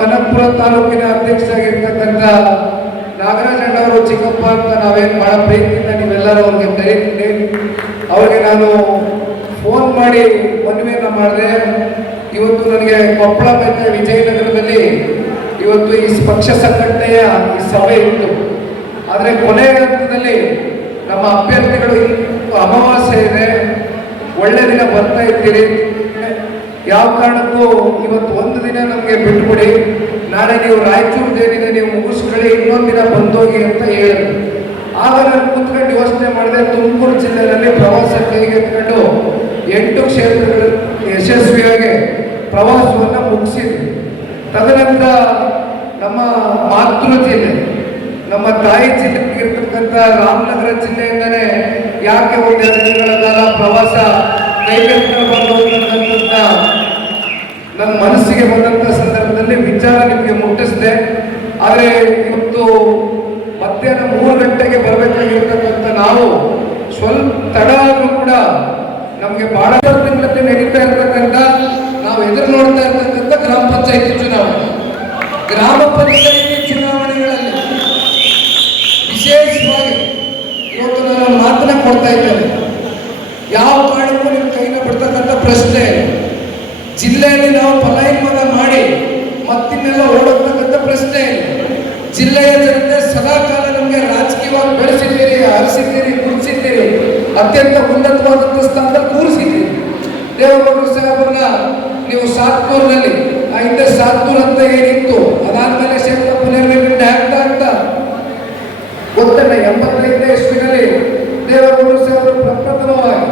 ಕನಕಪುರ ತಾಲೂಕಿನ ಅಧ್ಯಕ್ಷರಾಗಿರ್ತಕ್ಕಂಥ ನಾಗರಾಜಣ್ಣ ಅವರು, ಚಿಕ್ಕಪ್ಪ ಅಂತ ನಾವೇನು ಬಹಳ ಪ್ರೀತಿಯಿಂದ ನೀವೆಲ್ಲರೂ ಅವ್ರಿಗೆ ಕರೀತೀನಿ ಅವ್ರಿಗೆ ನಾನು ಫೋನ್ ಮಾಡಿ ಮನವಿಯನ್ನ ಮಾಡಿದೆ. ಇವತ್ತು ನನಗೆ ಕೊಪ್ಪಳ ಮತ್ತು ವಿಜಯನಗರದಲ್ಲಿ ಇವತ್ತು ಈ ಪಕ್ಷ ಸಂಘಟನೆಯ ಈ ಸಭೆ ಇತ್ತು. ಆದರೆ ಕೊನೆಯ ಹಂತದಲ್ಲಿ ನಮ್ಮ ಅಭ್ಯರ್ಥಿಗಳು ಅಮಾವಾಸ್ಯೆ ಇದೆ. ಒಳ್ಳೆ ದಿನ ಬರ್ತಾ ಇದ್ದೀರಿ. ಯಾವ ಕಾರಣಕ್ಕೂ ಇವತ್ತು ಒಂದು ದಿನ ನಮಗೆ ಬಿಟ್ಬಿಡಿ. ನಾಳೆ ನೀವು ರಾಯಚೂರ್ದೇನಿದೆ ನೀವು ಮುಗಿಸ್ಕೊಳ್ಳಿ, ಇನ್ನೊಂದು ದಿನ ಬಂದೋಗಿ ಅಂತ ಹೇಳಿದ್ರು ಆಗ ನಾನು ಕೂತ್ಕೊಂಡು ಯೋಚನೆ ಮಾಡಿದೆ, ತುಮಕೂರು ಜಿಲ್ಲೆಯಲ್ಲಿ ಪ್ರವಾಸ ಕೈಗೆತ್ಕೊಂಡು ಎಂಟು ಕ್ಷೇತ್ರಗಳು ಯಶಸ್ವಿಯಾಗಿ ಪ್ರವಾಸವನ್ನು ಮುಗಿಸಿದ್ವಿ. ತದನಂತರ ನಮ್ಮ ಮಾತೃ ಜಿಲ್ಲೆ, ನಮ್ಮ ತಾಯಿ ಜಿಲ್ಲೆಗೆ ಇರ್ತಕ್ಕಂಥ ರಾಮನಗರ ಜಿಲ್ಲೆಯಿಂದನೇ ಯಾಕೆ ಒಂದೆರಡು ದಿನಗಳ ಕಾಲ ಪ್ರವಾಸ ಕೈಗೆತ್ಕೊಂಡು ಬಂದು ಅಂತಕ್ಕಂಥ ನನ್ನ ಮನಸ್ಸಿಗೆ ಬಂದಂಥ ಸಂದರ್ಭದಲ್ಲಿ ವಿಚಾರ ನಿಮಗೆ ಮುಟ್ಟಿಸಿದೆ. ಆದರೆ ಇವತ್ತು ಮಧ್ಯಾಹ್ನ ಮೂರು ಗಂಟೆಗೆ ಬರಬೇಕಾಗಿರ್ತಕ್ಕಂಥ ನಾವು ಸ್ವಲ್ಪ ತಡ ಆದರೂ ಕೂಡ ನಮಗೆ ಬಹಳ ತಿಂಗಳಲ್ಲಿ ನಡೀತಾ ಇರ್ತಕ್ಕಂಥ ನಾವು ಎದುರು ನೋಡ್ತಾ ಇರ್ತಕ್ಕಂಥ ಗ್ರಾಮ ಪಂಚಾಯತಿ ಚುನಾವಣೆ. ಗ್ರಾಮ ಪಂಚಾಯತಿ ಚುನಾವಣೆಗಳಲ್ಲಿ ವಿಶೇಷವಾಗಿ ಇವತ್ತು ನಾನು ಮಾತನ್ನ ಕೊಡ್ತಾ ಇದ್ದೇನೆ. ಯಾವ ಕಾರಣಕ್ಕೂ ನಿಮ್ಮ ಕೈನ ಬಿಡ್ತಕ್ಕಂಥ ಪ್ರಶ್ನೆ. ಜಿಲ್ಲೆಯಲ್ಲಿ ನಾವು ಪಲಾಯನ ಮಾಡಿ ಮತ್ತಿನ್ನೆಲ್ಲ ಓಡೋಗ್ತಕ್ಕಂಥ ಪ್ರಶ್ನೆ. ಜಿಲ್ಲೆಯ ಜನತೆ ಸದಾ ಕಾಲ ನಮಗೆ ರಾಜಕೀಯವಾಗಿ ಬೆಳೆಸಿದ್ದೀರಿ ಹರಿಸಿದ್ದೀರಿ ಗುರುತಿಸಿದ್ದೀರಿ, ಅತ್ಯಂತ ಉನ್ನತವಾದಂಥ ಸ್ಥಾನದಲ್ಲಿ ಕೂರಿಸಿದ್ದೀರಿ. ದೇವೇಗೌಡರು ಸಾಹೇಬರನ್ನ ನೀವು ಸಾತ್ಪುರ್ನಲ್ಲಿ ಆ ಹಿಂದೆ ಸಾತ್ಪುರ್ ಅಂತ ಏನಿತ್ತು, ಅದಾದ್ಮೇಲೆ ಶೇಖರ ಪುನರ್ವಿಂಡ ಆಗ್ತಾ ಆಗ್ತಾ. ಗೊತ್ತಲ್ಲ ಎಂಬತ್ತೈದನೇ ಇಸ್ವಿನಲ್ಲಿ ದೇವೇಗೌಡರು ಸಾಹೇಬರು ಪ್ರಪ್ರಥಮವಾಗಿ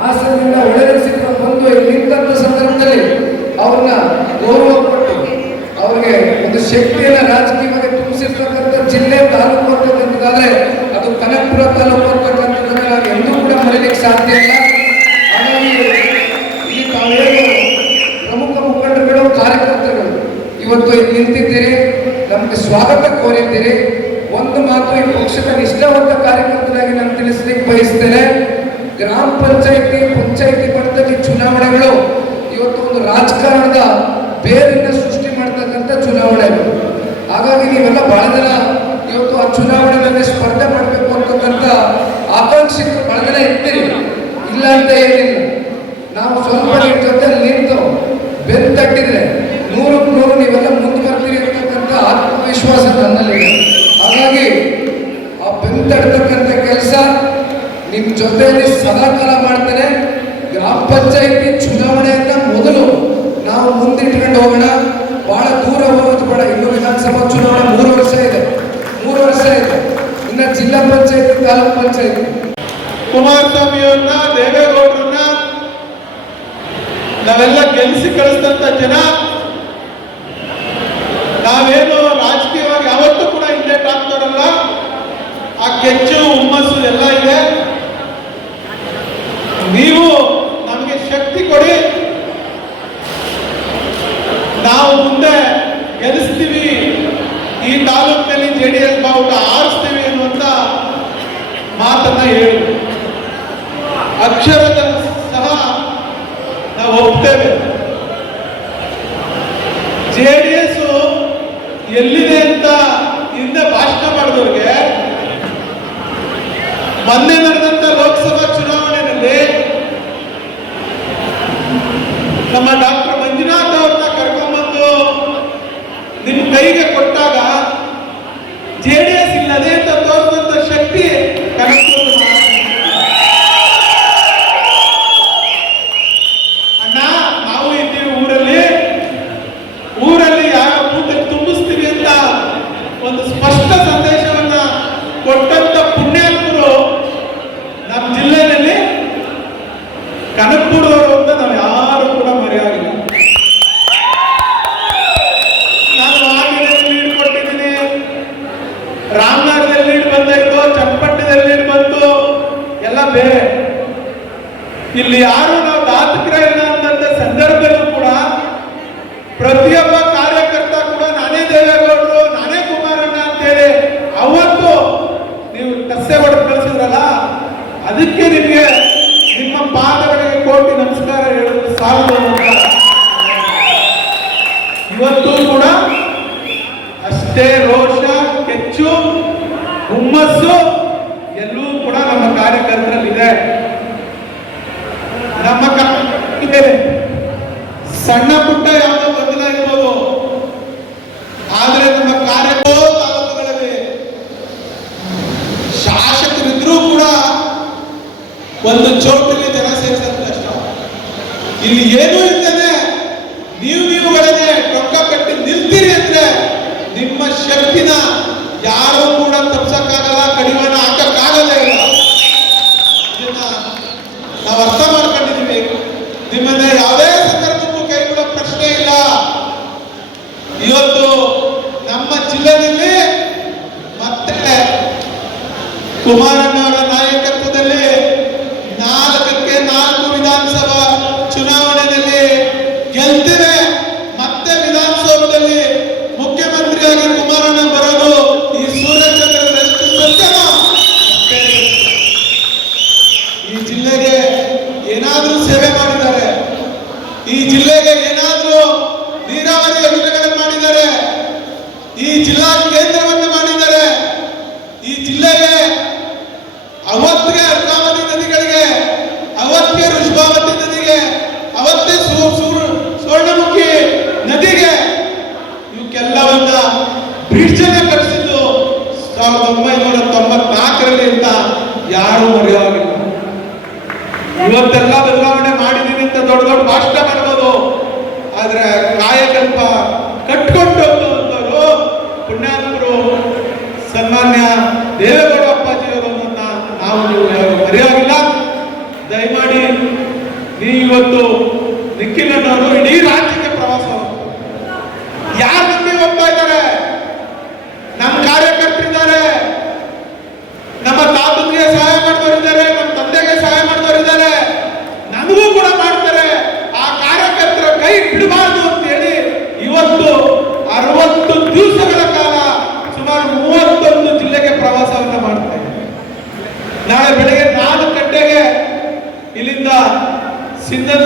ಹಾಸನದಿಂದ ಒಳಗಿಸಿಕೊಂಡು ಬಂದು ಇಲ್ಲಿ ನಿಂತಂತ ಸಂದರ್ಭದಲ್ಲಿ ಅವ್ರನ್ನ ಗೌರವ ಕೊಟ್ಟು ಅವ್ರಿಗೆ ಒಂದು ಶಕ್ತಿಯನ್ನ ರಾಜಕೀಯವಾಗಿ ತುಂಬಿಸಿರ್ತಕ್ಕಂಥ ಜಿಲ್ಲೆ ತಾಲೂಕು ಅದು ಕನಕಪುರ ತಾಲೂಕು ಅಂತಕ್ಕಂಥದ್ದನ್ನ ನಾವು ಎಂದೂ ಕೂಡ ಮರೀಲಿಕ್ಕೆ ಸಾಧ್ಯ ಇಲ್ಲ. ಹಾಗಾಗಿ ಇಲ್ಲಿ ಪ್ರಮುಖ ಮುಖಂಡರುಗಳು, ಕಾರ್ಯಕರ್ತರುಗಳು, ಇವತ್ತು ಇಲ್ಲಿ ನಿಂತಿದ್ದೀರಿ. ನಮಗೆ ಸ್ವಾಗತ ಕೋರಿದ್ದೀರಿ. ಒಂದು ಮಾತು ಈ ಪಕ್ಷದ ನಿಷ್ಠಾವಂತ ಕಾರ್ಯಕರ್ತರಾಗಿ ನಾನು ತಿಳಿಸ್ಲಿಕ್ಕೆ ಬಯಸ್ತೇನೆ. ಗ್ರಾಮ ಪಂಚಾಯತಿ ಪಂಚಾಯತಿ ಮಟ್ಟದಲ್ಲಿ ಚುನಾವಣೆಗಳು ಇವತ್ತು ಒಂದು ರಾಜಕಾರಣದ ಬೇರನ್ನ ಸೃಷ್ಟಿ ಮಾಡ್ತಕ್ಕಂಥ ಚುನಾವಣೆಗಳು. ಹಾಗಾಗಿ ನೀವೆಲ್ಲ ಬಹಳ ಜನ ಇವತ್ತು ಆ ಚುನಾವಣೆಗಳಲ್ಲಿ ಸ್ಪರ್ಧೆ ಮಾಡಬೇಕು ಅಂತಕ್ಕಂಥ ಆಕಾಂಕ್ಷೆ ಬಳಗನೇ ಇರ್ತೀರಿ. ಇಲ್ಲ ಅಂತ ಏನಿಲ್ಲ ನಾವು ಸ್ವಲ್ಪ ನಿಮ್ಮ ಜೊತೆ ನಿಂತು ಬೆನ್ ತಟ್ಟಿದ್ರೆ ನೂರಕ್ಕೆ ನೂರು ನೀವೆಲ್ಲ ಮುಂದೆ ಬರ್ತೀರಿ ಅಂತಕ್ಕಂಥ ಆತ್ಮವಿಶ್ವಾಸ ನನ್ನಲ್ಲಿದೆ ಹಾಗಾಗಿ ಆ ಬೆನ್ ತಡ್ತಕ್ಕಂಥ ಕೆಲಸ ನಿಮ್ಮ ಜೊತೆಯಲ್ಲಿ ಸದಾಕಾಲ ಮಾಡ್ತೇನೆ ಗ್ರಾಮ ಪಂಚಾಯತಿ ಚುನಾವಣೆಯನ್ನ ಮೊದಲು ನಾವು ಮುಂದಿಟ್ಕೊಂಡು ಹೋಗೋಣ ಬಹಳ ದೂರ ಹೋಗೋದು ಬೇಡ ಇನ್ನು ವಿಧಾನಸಭಾ ಚುನಾವಣೆ ಮೂರು ವರ್ಷ ಇದೆ ಮೂರು ವರ್ಷ ಇದೆ ಇನ್ನು ಜಿಲ್ಲಾ ಪಂಚಾಯತಿ ತಾಲೂಕ್ ಪಂಚಾಯತಿ ಕುಮಾರಸ್ವಾಮಿಯವ್ರನ್ನ ದೇವೇಗೌಡರನ್ನ ನಾವೆಲ್ಲ ಗೆಲ್ಲಿಸಿ ಕಳಿಸಿದಂತ ಜನ ನಾವೇನು ರಾಜಕೀಯವಾಗಿ ಯಾವತ್ತೂ ಕೂಡ ಹಿಂದೆ ಆಗ್ತಾರಲ್ಲ ಆ ಕೆಚ್ಚು ಹುಮ್ಮಸ್ಸು ಎಲ್ಲ ಇದೆ. ಮೊನ್ನೆ ನಡೆದಂತ ಲೋಕಸಭಾ ಚುನಾವಣೆಯಲ್ಲಿ ನಮ್ಮ ಡಾಕ್ಟರ್ ಮಂಜುನಾಥ್ ಅವ್ರನ್ನ ಕರ್ಕೊಂಡ್ಬಂದು ನಿಮ್ಮ ಕೈಗೆ ಇಲ್ಲಿ ಯಾರು ಸಣ್ಣ ಪುಟ್ಟ ಯಾವುದೋ ಗೊಂದಲ ಇರ್ಬೋದು. ಆದ್ರೆ ನಮ್ಮ ಕಾರ್ಯ ತಾಲೂಕುಗಳಲ್ಲಿ ಶಾಸಕರಿದ್ರೂ ಕೂಡ ಒಂದು ಚೋಟಿಗೆ ಜನ ಸೇರಿಸೋದು ಇಲ್ಲಿ ಏನೂ ಇರ್ತದೆ ನೀವು ನೀವುಗಳೇ ರೊಕ್ಕ ಕಟ್ಟಿ ನಿಲ್ತೀರಿ ಅಂದ್ರೆ ನಿಮ್ಮ ಶಕ್ತಿನ ಕೇಂದ್ರವನ್ನು ಮಾಡಿದ್ದಾರೆ ಈ ಜಿಲ್ಲೆಗೆ ಅವತ್ತಿಗೆ ಅರ್ಕಾವತಿ ನದಿಗಳಿಗೆ, ಅವತ್ತಿಗೆ ಋಷಭಾವತಿ ನದಿಗೆ, ಅವತ್ತೇ ಸುವರ್ಣಮುಖಿ ನದಿಗೆ ಇವಕ್ಕೆಲ್ಲವನ್ನ ಬ್ರಿಡ್ಜ್ ಅನ್ನೇ ಕಟ್ಟಿಸಿದ್ದು ಸಾವಿರದ ಒಂಬೈನೂರ ತೊಂಬತ್ನಾಲ್ಕರಲ್ಲಿ ಅಂತ ಯಾರು ಮರೆಯೋದಿಲ್ಲ ಇವತ್ತೆಲ್ಲ ಬದಲಾವಣೆ ಮಾಡಿದ್ದೀನಿ ಅಂತ ದೊಡ್ಡ ದೊಡ್ಡ ಭಾಷಣ ಮಾಡ್ಬೋದು. ಆದ್ರೆ ಕಾಯಕಲ್ಪ ನೀವು ಇವತ್ತು ನಿಖಿಲ್ ಅಣ್ಣವರು ಇಡೀ ರಾಜ್ಯಕ್ಕೆ ಪ್ರವಾಸ ಯಾರ ಜೊತೆ ಹೋಗ್ತಾ ಇದ್ದಾರೆ? சிந்தனை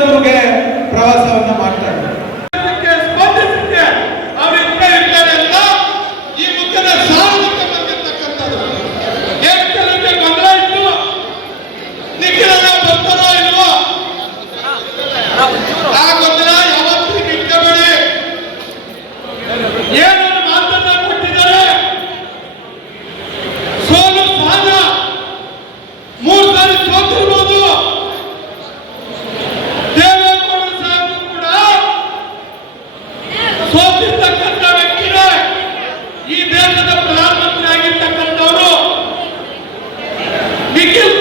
begin